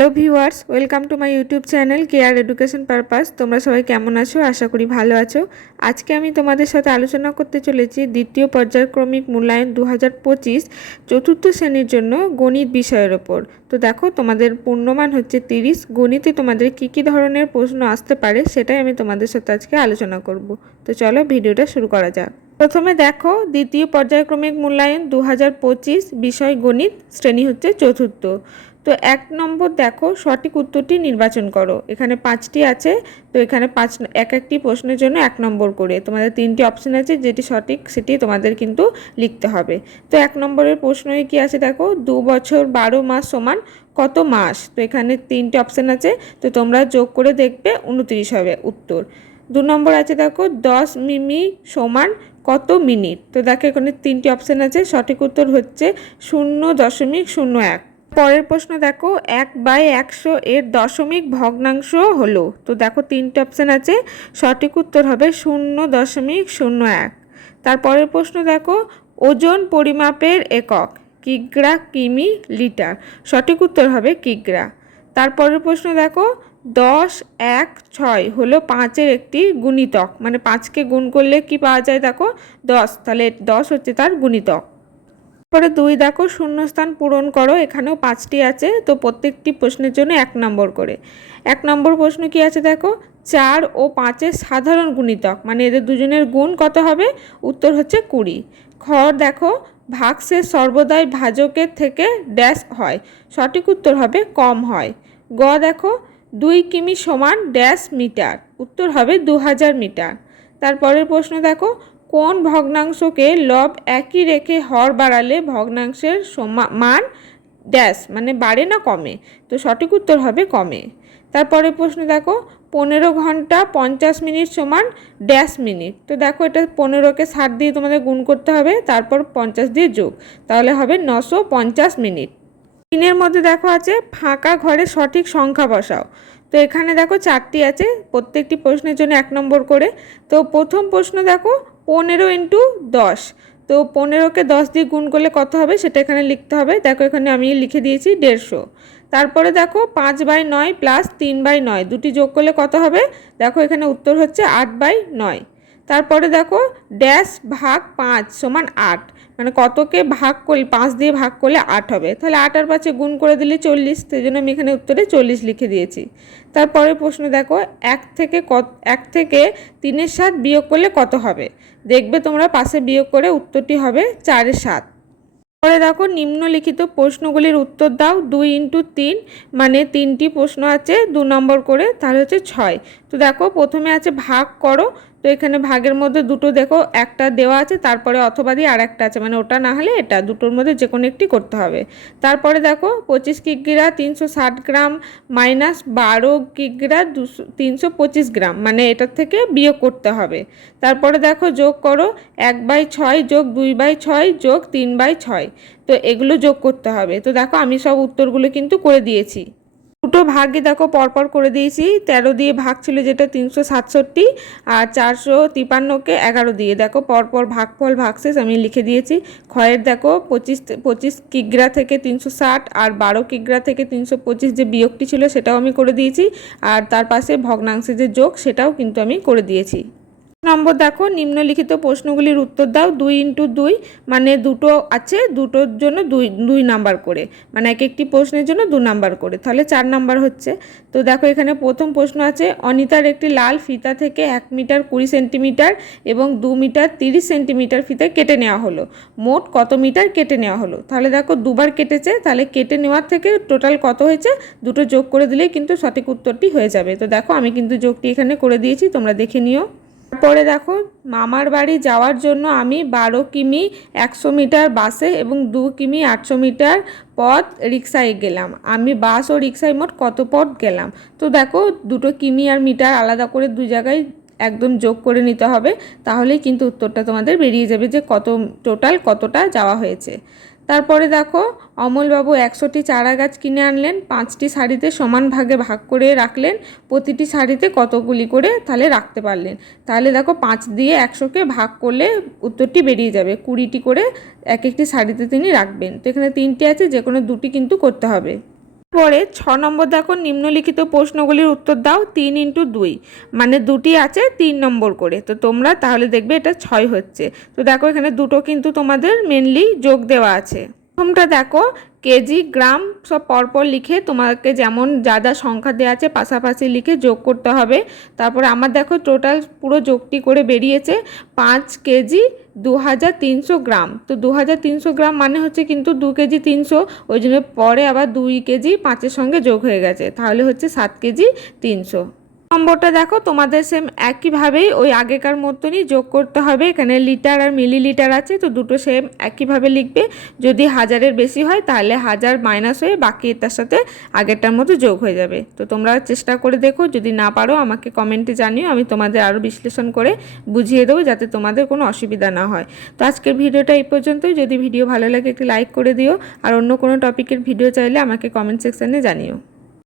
Hello viewers, welcome to my YouTube channel care education purpose. তোমরা সবাই কেমন আছো? আশা করি ভালো আছো। আজকে আমি তোমাদের সাথে আলোচনা করতে চলেছি দ্বিতীয় পর্যায়ক্রমিক মূল্যায়ন 2025 চতুর্থ শ্রেণীর জন্য গণিত বিষয়ের ওপর। তো দেখো, তোমাদের পূর্ণমান হচ্ছে 30। গণিতে তোমাদের কী ধরনের প্রশ্ন আসতে পারে সেটাই আমি তোমাদের সাথে আজকে আলোচনা করব। তো চলো ভিডিওটা শুরু করা যাক। প্রথমে দেখো, দ্বিতীয় পর্যায়ক্রমিক মূল্যায়ন 2025 বিষয় গণিত, শ্রেণী হচ্ছে চতুর্থ। তো 1 নম্বর দেখো, সঠিক উত্তরটি নির্বাচন করো। এখানে 5টি আছে, তো এখানে একটি প্রশ্নের জন্য 1 নম্বর করে। তোমাদের 3টি অপশন আছে, যেটি সঠিক সেটি তোমাদের কিন্তু লিখতে হবে। তো 1 নম্বরের প্রশ্নই কি আছে দেখো, 2 বছর 12 মাস সমান কত মাস? তো এখানে 3টি অপশন আছে, তো তোমরা যোগ করে দেখবে 29 হবে উত্তর। 2 নম্বর আছে দেখো, 10 মিমি সমান কত মিনিট? তো দেখো এখানে 3টি অপশন আছে, সঠিক উত্তর হচ্ছে 0.01। পরের প্রশ্ন দেখো, 1/100 এর দশমিক ভগ্নাংশ হলো। তো দেখো 3টে অপশান আছে, সঠিক উত্তর হবে 0.01। তারপরের প্রশ্ন দেখো, ওজন পরিমাপের একক কিগ্রা, কিমি, লিটার। সঠিক উত্তর হবে কিগ্রা। তারপরের প্রশ্ন দেখো, 10, 1, 6 হলো 5-এর একটি গুণিতক, মানে 5কে গুণ করলে কি পাওয়া যায় দেখো 10, তাহলে 10 হচ্ছে তার গুণিতক। পরে 2 দেখো, শূন্যস্থান পূরণ করো। এখানেও 5টি আছে, তো প্রত্যেকটি প্রশ্নের জন্য 1 নম্বর করে। 1 নম্বর প্রশ্ন কি আছে দেখো, 4 ও 5-এর সাধারণ গুণিতক, মানে এদের দুজনের গুণ কত হবে? উত্তর হচ্ছে 20। খ দেখো, ভাগশেষ সর্বদাই ভাজকের থেকে ড্যাশ হয়। সঠিক উত্তর হবে কম হয়। গ দেখো, 2 কিমি সমান ড্যাশ মিটার। উত্তর হবে 2000 মিটার। তারপরের প্রশ্ন দেখো, কোন ভগ্নাংশকে লব একই রেখে হর বাড়ালে ভগ্নাংশের মান ড্যাশ, মানে বাড়ে না কমে? তো সঠিক উত্তর হবে কমে। তারপরে প্রশ্ন দেখো, 15 ঘন্টা 50 মিনিট সমান ড্যাশ মিনিট। তো দেখো এটা 15কে 60 দিয়ে তোমাদের গুণ করতে হবে, তারপর 50 দিয়ে যোগ, তাহলে হবে 950 মিনিট। 3-এর মধ্যে দেখো আছে, ফাঁকা ঘরে সঠিক সংখ্যা বসাও। তো এখানে দেখো 4টি আছে, প্রত্যেকটি প্রশ্নের জন্য 1 নম্বর করে। তো প্রথম প্রশ্ন দেখো, 15 × 10। তো 15কে 10 দিয়ে গুণ করলে কত হবে সেটা এখানে লিখতে হবে। দেখো এখানে আমি লিখে দিয়েছি 150। তারপরে দেখো 5/9 প্লাস 3/9 দুটি যোগ করলে কত হবে? দেখো এখানে উত্তর হচ্ছে 8/9। তারপরে দেখো ড্যাশ ভাগ 5 সমান 8, মানে কতকে ভাগ করলে 5 দিয়ে ভাগ করলে 8 হবে, তাহলে 8 আর 5-এ গুণ করে দিলে 40, সেই জন্য আমি এখানে উত্তরে 40 লিখে দিয়েছি। তারপরে প্রশ্ন দেখো, 1 থেকে 3-এর 7 বিয়োগ করলে কত হবে? দেখবে তোমরা পাশে বিয়োগ করে উত্তরটি হবে 4-এর 7। পরে দেখো, নিম্নলিখিত প্রশ্নগুলির উত্তর দাও। 2 × 3, মানে 3টি প্রশ্ন আছে 2 নম্বর করে, তাহলে হচ্ছে 6। তো দেখো প্রথমে আছে ভাগ করো। তো এখানে ভাগের মধ্যে দুটো দেখো, একটা দেওয়া আছে, তারপরে অথবা দিয়ে আর একটা আছে, মানে ওটা না হলে এটা, দুটোর মধ্যে যে কোনো একটি করতে হবে। তারপরে দেখো 25 কিগ্রা 360 গ্রাম মাইনাস 12 কিগ্রা 325 গ্রাম, মানে এটার থেকে বিয়োগ করতে হবে। তারপরে দেখো যোগ করো, 1/6 যোগ 2/6 যোগ 3/6। তো এগুলো যোগ করতে হবে। তো দেখো আমি সব উত্তরগুলো কিন্তু করে দিয়েছি। দুটো ভাগে দেখো পরপর করে দিয়েছি। 13 দিয়ে ভাগ ছিল যেটা 367, আর 453কে 11 দিয়ে দেখো পরপর ভাগফল ভাগশেষ আমি লিখে দিয়েছি। ক্ষয়ের দেখো 25 কিগ্রা থেকে 360 আর 12 কিগ্রা থেকে 325 যে বিয়োগটি ছিল সেটাও আমি করে দিয়েছি, আর তার পাশে ভগ্নাংশে যে যোগ সেটাও কিন্তু আমি করে দিয়েছি। নম্বর দেখো, নিম্নলিখিত প্রশ্নগুলির উত্তর দাও। 2 × 2, মানে দুটো আছে, দুটোর জন্য 2 নাম্বার করে, মানে একটি প্রশ্নের জন্য 2 নাম্বার করে, তাহলে 4 নাম্বার হচ্ছে। তো দেখো এখানে প্রথম প্রশ্ন আছে, অনিতার একটি লাল ফিতা থেকে 1 মিটার 20 সেন্টিমিটার এবং 2 মিটার 30 সেন্টিমিটার ফিতা কেটে নেওয়া হলো, মোট কত মিটার কেটে নেওয়া হলো? তাহলে দেখো দুবার কেটেছে, তাহলে কেটে নেওয়ার থেকে টোটাল কত হয়েছে দুটো যোগ করে দিলেই কিন্তু সঠিক উত্তরটি হয়ে যাবে। তো দেখো আমি কিন্তু যোগটি এখানে করে দিয়েছি, তোমরা দেখে নিও। তারপরে দেখো, মামার বাড়ি যাওয়ার জন্য আমি 12 কিমি 100 মিটার বাসে এবং 2 কিমি 800 মিটার পথ রিক্সায় গেলাম। আমি বাস ও রিক্সায় মোট কত পথ গেলাম? তো দেখো দুটো কিমি আর মিটার আলাদা করে 2 জায়গায় একদম যোগ করে নিতে হবে, তাহলেই কিন্তু উত্তরটা তোমাদের বেরিয়ে যাবে যে টোটাল কতটা যাওয়া হয়েছে। তারপরে দেখো, অমলবাবু 100টি চারা গাছ কিনে আনলেন, 5টি শাড়িতে সমান ভাগে ভাগ করে রাখলেন, প্রতিটি শাড়িতে কতগুলি করে তাহলে রাখতে পারলেন? তাহলে দেখো 5 দিয়ে 100কে ভাগ করলে উত্তরটি বেরিয়ে যাবে, 20টি করে এক একটি শাড়িতে তিনি রাখবেন। তো এখানে 3টি আছে, যে কোনো 2টি কিন্তু করতে হবে। পরে 6 নম্বর দেখো, নিম্নলিখিত প্রশ্নগুলির উত্তর দাও। 3 × 2 মানে দুটি আছে 3 নম্বর করে, তো তোমরা তাহলে দেখবে এটা 6 হচ্ছে। তো দেখো এখানে দুটো কিন্তু তোমাদের মেনলি যোগ দেওয়া আছে। প্রথমটা দেখো, কেজি গ্রাম সব পরপর লিখে তোমাকে যেমন যা যা সংখ্যা দেওয়া আছে পাশাপাশি লিখে যোগ করতে হবে। তারপরে আমার দেখো টোটাল পুরো যোগটি করে বেরিয়েছে 5 কেজি 2300 গ্রাম। তো 2300 গ্রাম মানে হচ্ছে কিন্তু 2 কেজি 300, ওই জন্য পরে আবার 2 কেজি 5-এর সঙ্গে যোগ হয়ে গেছে, তাহলে হচ্ছে 7 কেজি 300। নম্বরটা দেখো তোমাদের সেম একইভাবেই ওই আগেকার মতনই যোগ করতে হবে। এখানে লিটার আর মিলিলিটার আছে, তো দুটো সেম একইভাবে লিখবে। যদি 1000-এর বেশি হয় তাহলে 1000 মাইনাস হয়ে বাকি তার সাথে আগেরটার মতো যোগ হয়ে যাবে। তো তোমরা চেষ্টা করে দেখো, যদি না পারো আমাকে কমেন্টে জানিও, আমি তোমাদের আরও বিশ্লেষণ করে বুঝিয়ে দেবো যাতে তোমাদের কোনো অসুবিধা না হয়। তো আজকের ভিডিওটা এই পর্যন্তই। যদি ভিডিও ভালো লাগে একটি লাইক করে দিও, আর অন্য কোনো টপিকের ভিডিও চাইলে আমাকে কমেন্ট সেকশানে জানিও।